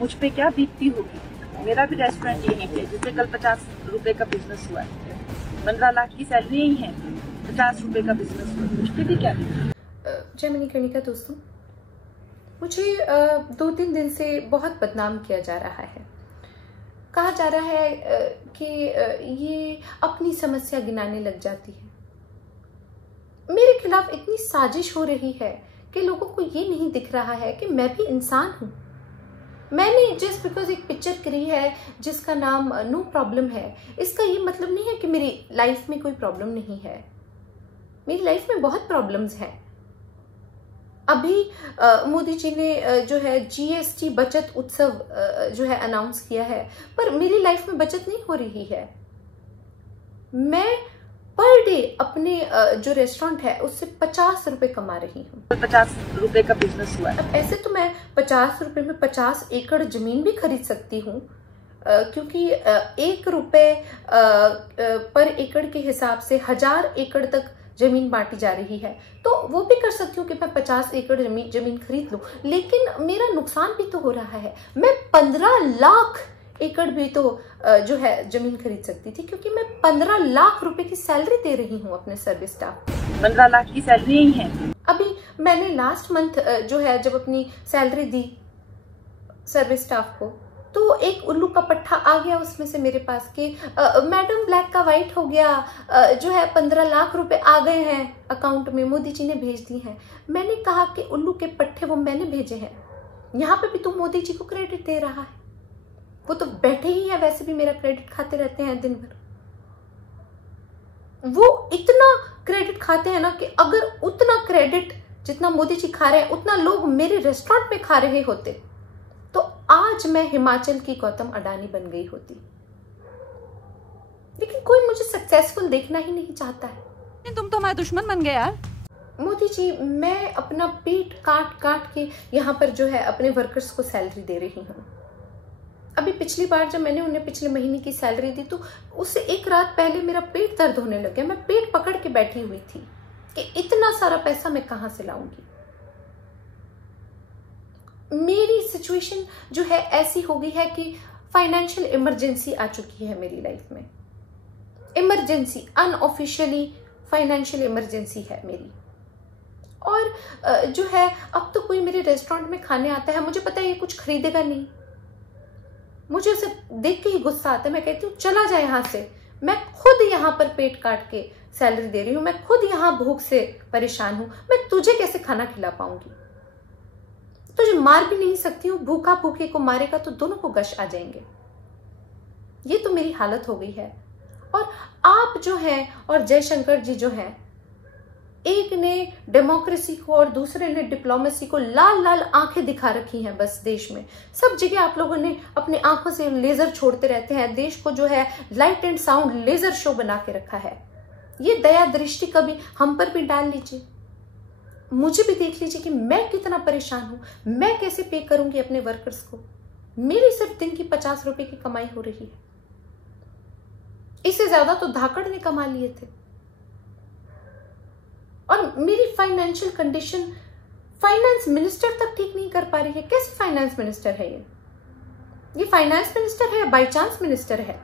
मुझ पे क्या बीतती होगी। मेरा भी रेस्टोरेंट यहीं पे, जिससे कल 50 रुपए का बिजनेस हुआ है। 15 लाख की सैलरी ही है, 50 रुपए का बिजनेस हुआ, मुझ पे भी क्या बीती। जय मणिकर्णिका दोस्तों, मुझे 2-3 दिन से बहुत बदनाम किया जा रहा है। कहा जा रहा है कि ये अपनी समस्या गिनाने लग जाती है। मेरे खिलाफ इतनी साजिश हो रही है कि लोगों को ये नहीं दिख रहा है कि मैं भी इंसान हूं। मैंने जस्ट बिकॉज एक पिक्चर करी है जिसका नाम नो प्रॉब्लम है, इसका ये मतलब नहीं है कि मेरी लाइफ में कोई प्रॉब्लम नहीं है। मेरी लाइफ में बहुत प्रॉब्लम्स हैं। अभी मोदी जी ने जो है जीएसटी बचत उत्सव जो है अनाउंस किया है, पर मेरी लाइफ में बचत नहीं हो रही है। मैं पर डे अपने जो रेस्टोरेंट है उससे 50 रुपए कमा रही हूँ। 50 रुपए का बिजनेस हुआ है। अब ऐसे तो मैं 50 रुपए में 50 एकड़ जमीन भी खरीद सकती हूँ, क्योंकि 1 रुपए पर एकड़ के हिसाब से 1000 एकड़ तक जमीन बांटी जा रही है, तो वो भी कर सकती हूँ कि मैं 50 एकड़ जमीन खरीद लूं। लेकिन मेरा नुकसान भी तो हो रहा है। मैं 15 लाख एकड़ भी तो जो है जमीन खरीद सकती थी, क्योंकि मैं 15 लाख रुपए की सैलरी दे रही हूँ अपने सर्विस स्टाफ। 15 लाख की सैलरी ही है। अभी मैंने लास्ट मंथ जो है जब अपनी सैलरी दी सर्विस स्टाफ को, तो एक उल्लू का पट्टा आ गया उसमें से मेरे पास कि मैडम ब्लैक का वाइट हो गया, जो है 15 लाख रुपए आ गए हैं अकाउंट में, मोदी जी ने भेज दी हैं। मैंने कहा कि उल्लू के पट्टे वो मैंने भेजे हैं, यहाँ पे भी तो मोदी जी को क्रेडिट दे रहा है। वो तो बैठे ही है, वैसे भी मेरा क्रेडिट खाते रहते हैं दिन भर। वो इतना क्रेडिट खाते हैं ना कि अगर उतना क्रेडिट जितना मोदी जी खा रहे हैं उतना लोग मेरे रेस्टोरेंट में खा रहे होते तो आज मैं हिमाचल की गौतम अडानी बन गई होती। लेकिन कोई मुझे सक्सेसफुल देखना ही नहीं चाहता है। तुम तो हमारे दुश्मन बन गए यार। मोदी जी, मैं अपना पेट काट काट के यहाँ पर जो है अपने वर्कर्स को सैलरी दे रही हूँ। अभी पिछली बार जब मैंने उन्हें पिछले महीने की सैलरी दी तो उससे एक रात पहले मेरा पेट दर्द होने लग गया। मैं पेट पकड़ के बैठी हुई थी कि इतना सारा पैसा मैं कहां से लाऊंगी। मेरी सिचुएशन जो है ऐसी हो गई है कि फाइनेंशियल इमरजेंसी आ चुकी है मेरी लाइफ में। इमरजेंसी, अनऑफिशियली फाइनेंशियल इमरजेंसी है मेरी। और जो है अब तो कोई मेरे रेस्टोरेंट में खाने आता है, मुझे पता है ये कुछ खरीदेगा नहीं, मुझे उसे देख के ही गुस्सा आता है। मैं कहती हूँ चला जाए यहाँ से, मैं खुद यहाँ पर पेट काट के सैलरी दे रही हूँ, मैं खुद यहाँ भूख से परेशान हूँ, मैं तुझे कैसे खाना खिला पाऊंगी। तुझे मार भी नहीं सकती हूँ, भूखा भूखे को मारेगा तो दोनों को गश आ जाएंगे। ये तो मेरी हालत हो गई है। और आप जो हैं और जयशंकर जी जो हैं, एक ने डेमोक्रेसी को और दूसरे ने डिप्लोमेसी को लाल लाल आंखें दिखा रखी हैं। बस देश में सब जगह आप लोगों ने अपने आंखों से लेजर छोड़ते रहते हैं। देश को जो है light and sound laser show बना के रखा है। ये दया दृष्टि कभी हम पर भी डाल लीजिए, मुझे भी देख लीजिए कि मैं कितना परेशान हूं, मैं कैसे पे करूंगी अपने वर्कर्स को। मेरी सिर्फ दिन की 50 रुपए की कमाई हो रही है, इससे ज्यादा तो धाकड़ ने कमा लिए थे। और मेरी फाइनेंशियल कंडीशन फाइनेंस मिनिस्टर तक ठीक नहीं कर पा रही है। कैसे फाइनेंस मिनिस्टर है ये फाइनेंस मिनिस्टर है, बाय चांस मिनिस्टर है?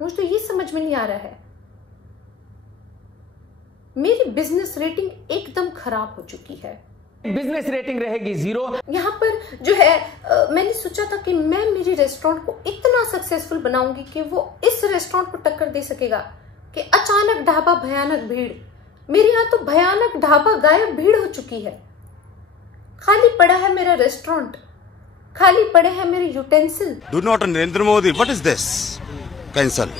मुझे तो ये समझ में नहीं आ रहा है। मेरी बिजनेस रेटिंग एकदम खराब हो चुकी है। बिजनेस रेटिंग रहेगी 0। यहाँ पर जो है मैंने सोचा था कि मैं मेरी रेस्टोरेंट को इतना सक्सेसफुल बनाऊंगी कि वो इस रेस्टोरेंट को टक्कर दे सकेगा कि अचानक ढाबा भयानक भीड़। मेरे यहाँ तो भयानक ढाबा गायब भीड़ हो चुकी है। खाली पड़ा है मेरा रेस्टोरेंट, खाली पड़े हैं मेरे utensil. Do not Narendra Modi, what is this? Cancel.